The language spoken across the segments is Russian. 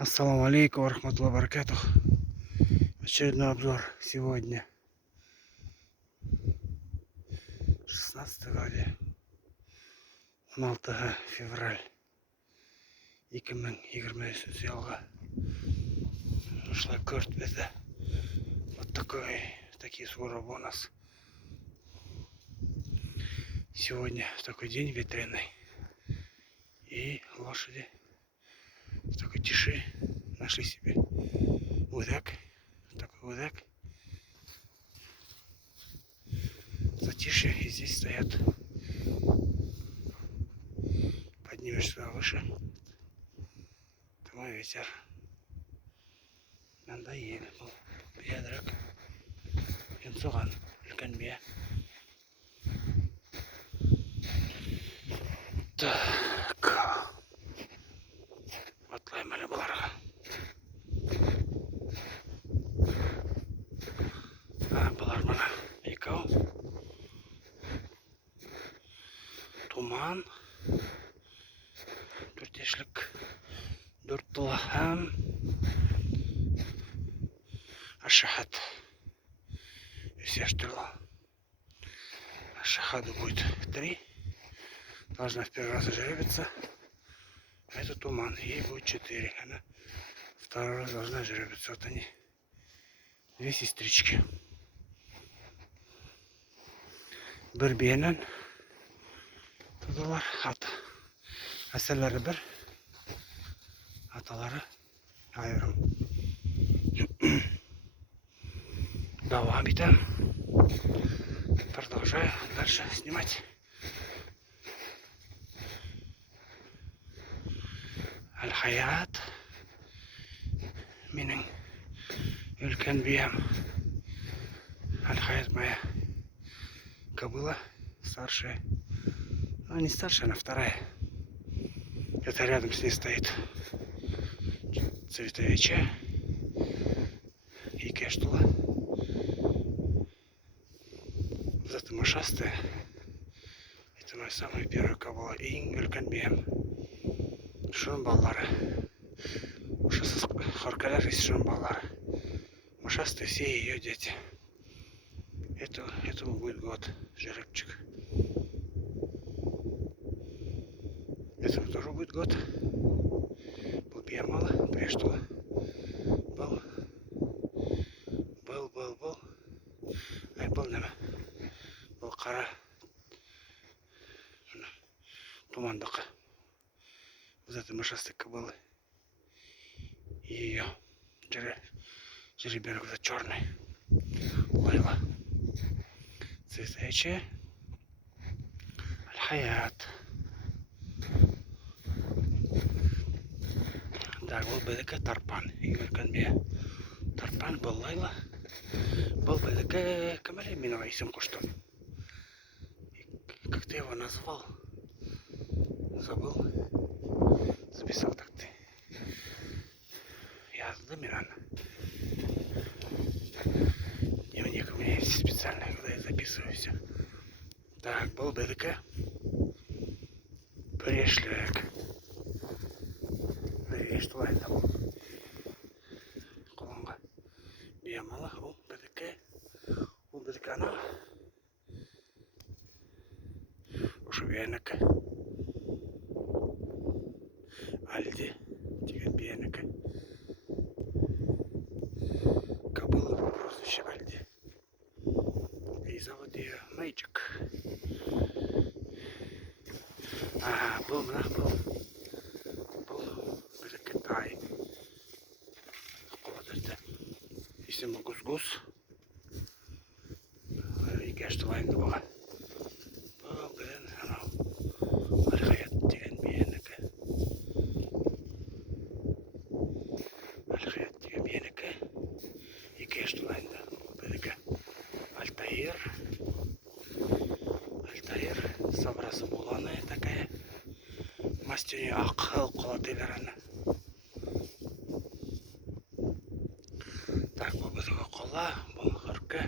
Ассаламу алейкум варахматуллахи баракатух. Очередной обзор сегодня. 16 16 февраль 2023 елга. Ушла Кортбеда. Вот такие сугробы у нас. Сегодня такой день ветреный. И лошади в такой тиши нашли себе удак. Такой удак. Затишье, и здесь стоят. Поднимешь сюда выше. Это мой ветер. Надоели был. Ядрак. Янцуган. Үлкен Так. Атлайм әлі бұларға. Бұлар мына екеу. Туман. Төртешлік. Дөрттіла һәм Ашахат. Үсештіла. Ашахаду будет 3. Должна в первый раз жеребиться. Это туман. Ей будет 4. Она второй раз должна жеребиться. Вот они. Две сестрички. Bir bienen. Tudular. At. Aselleri bir. Ataları ayrım. Давай, битам. Продолжаю дальше снимать. Аль-Хаят. Менің үлкен биям. Аль-Хаят моя кобыла старшая. Ну, не старшая, она вторая. Это рядом с ней стоит цветовича и кештула. Вот это машастая. Это моя самая первая кобыла. И үлкен биям. Шун баллары. Ушасыз харкаляр из шун баллары. Машастые все ее дети. Этому будет год. Жеребчик. Этому тоже будет год. Был мало, пришло. Был. Ай, был нема. Был қара. Тумандық. Вот это машастые кобылы. И ее жеребенок за черный. Лайла. Цветочек. Аль-Хаят. Так, был бедеке Тарпан. Тарпан был Лайла. Был бедеке Камале Минова и Симкуштон. Как ты его назвал? Забыл. Записал так ты. Я Дамиран. Дневник у меня есть специальный, куда я записываю все. Так, был бедеке. Пришлек. Что это был? Колонга. Биямала. Ол бедеке ана. Ушевенеке. Альди. Деген биенеке. Кобыла по прозвищу Альди. И зовут ее Мэйджик. Был бедеке Тай. Исемі гус-гус. И кештілайымды болған. Бұл білін анау Аль-Хаят деген биенеке. Аль-Хаят деген биенеке. И кештілайымды бедеке Аль-Таир. Аль-Таир. Собрасы буланая такая. Масть у нее ақыл қолатайлар ана. Так, бұл бедеке қола. Бұл қырқы.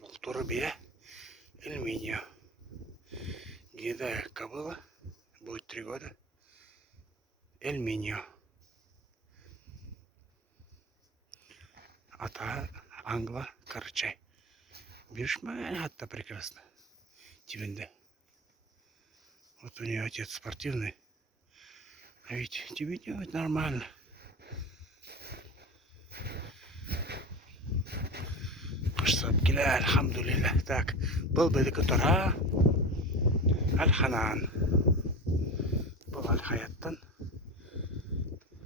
Бұл турбия. Эльминио. Гидая кобыла. Будет 3 года. Эльминио. А та Англа Карачай. Бишман, это прекрасно. Тивенде. Вот у нее отец спортивный. А ведь тебе делать нормально. Шсабкиля, альхамдулилля. Так, был бы декатора. Аль-Ханан. Был Аль-Хаяттан.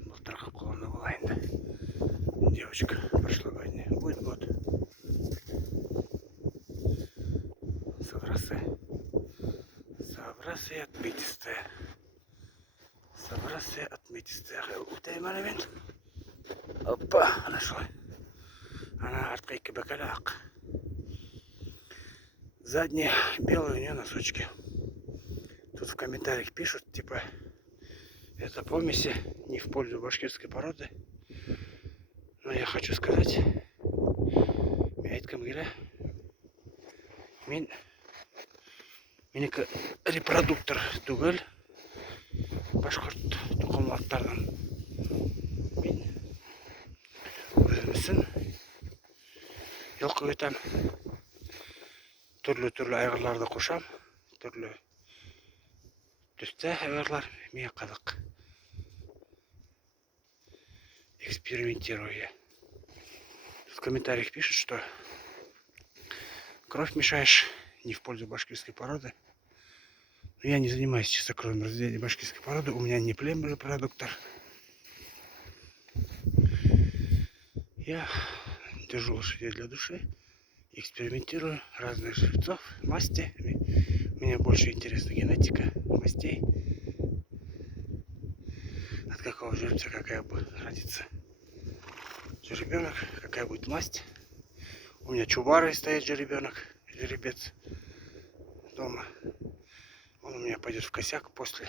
Былтырғы қолына была енді. Девочка прошлогодняя. Будет год. Соврасы. Соврасы отметистые. Соврасы отметистые. Утайманы мен. Опа, нашел. Она арткайки бакаляк. Задние белые у нее носочки. Тут в комментариях пишут, типа, это помеси не в пользу башкирской породы. Но я хочу сказать, менікі репродуктор түгел башқұрт тұқымлардан. Мен өзіміздің елқы өтем. Түрлі айғырларды қошам. Түрлі түсті айғырлар мен қазық. Экспериментирую я. В комментариях пишут, что кровь мешаешь не в пользу башкирской породы. Но я не занимаюсь чистокровным разделением башкирской породы. У меня не племя репродуктор. Я держу лошадей для души. Экспериментирую разных жеребцов, масти. Мне больше интересна генетика мастей. От какого жеребца какая будет родиться жеребенок, какая будет масть. У меня чубарой стоит жеребец дома. Он у меня пойдет в косяк после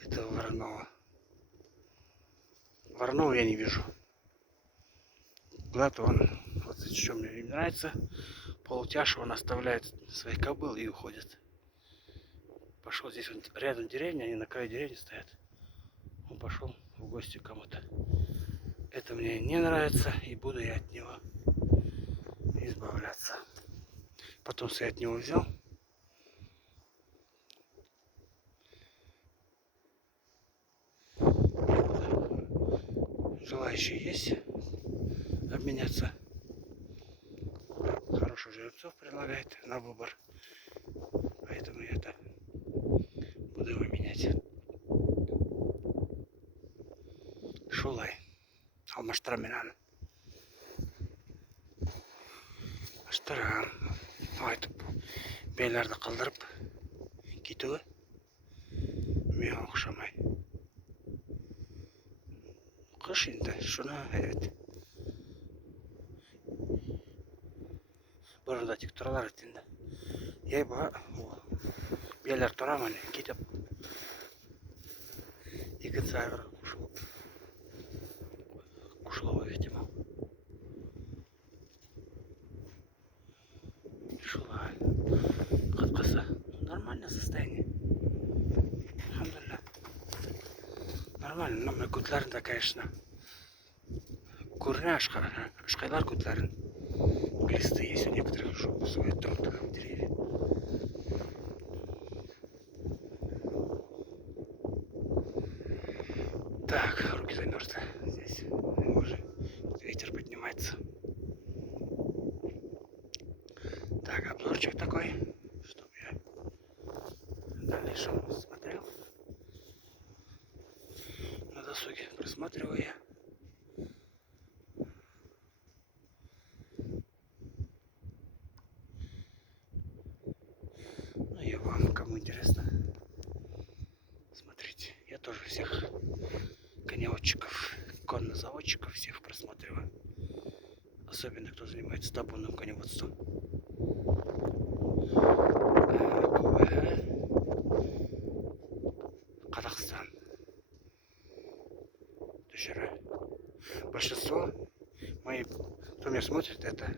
этого вороного. Вороного я не вижу. Куда-то он, вот что мне не нравится, полутяж он оставляет своих кобыл и уходит. Пошел здесь вот рядом деревня, они на краю деревни стоят. Он пошел в гости к кому-то. Это мне не нравится, и буду я от него избавляться. Потом я от него взял. Желающие есть обменяться. Хороших жеребцов предлагает на выбор. Поэтому я это буду его менять. Шулай. Алмаштраменан. Аштарам. Айтып, бейлерді қалдырып кетуі мен оқшамай. Қыш енді, шуна, evet. Бұрында тек тұралар етінде. Ей бұға, бейлер тұрамын, кетіп. Екінші айғыр кушылуға кетем ау. Шулай. Қатқасы. Нормальное состояние. Алхамдулилля. Нормально, но көтлерінде, конечно. Көріне ашқайлар көтлерін. Глисты есть у некоторых, что свои трудные деревья. Так, руки замерзли. Здесь уже ветер поднимается. Так, обзорчик такой, чтобы я в дальнейшем смотрел. На досуге просматриваю я. Ну и вам, кому интересно, смотрите. Я тоже всех коневодчиков, коннозаводчиков всех просматриваю. Особенно кто занимается табунным коневодством. Казахстан. Большинство моих, кто меня смотрит, это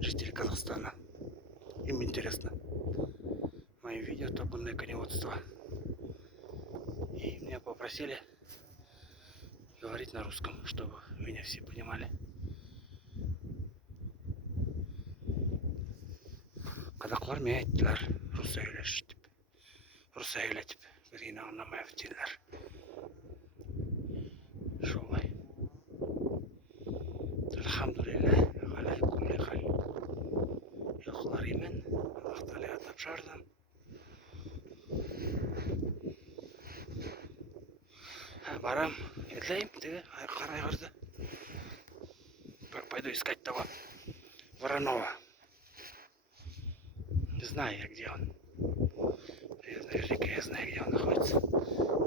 жители Казахстана. Им интересно мои видео табунное коневодство. И меня попросили говорить на русском, чтобы меня все понимали. Казаклар мен айттылар, русса сөйлеш деп. Русса сөйлетіп, біріне анамай бітелер. Шолай. Alhamdulillah, ala kulli hal. Yo'qlar eman, Alloh taolo topshirdim. Барам, эдлейм, теге, қарайғырды. Пойду искать того Воронова. Не знаю я, где он. Наверняка я знаю, где он находится.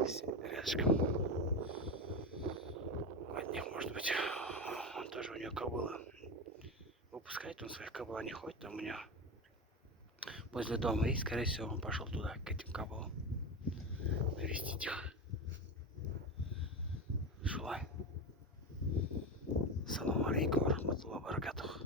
Здесь рядышком. От них, может быть, он тоже у него кобыла. Выпускает он своих кобыл, а не ходит там у него возле дома. И, скорее всего, он пошел туда, к этим кобылам. Навестить их. Шулай. Ассаламу алейкум ва рахматуллахи ва баракатуху.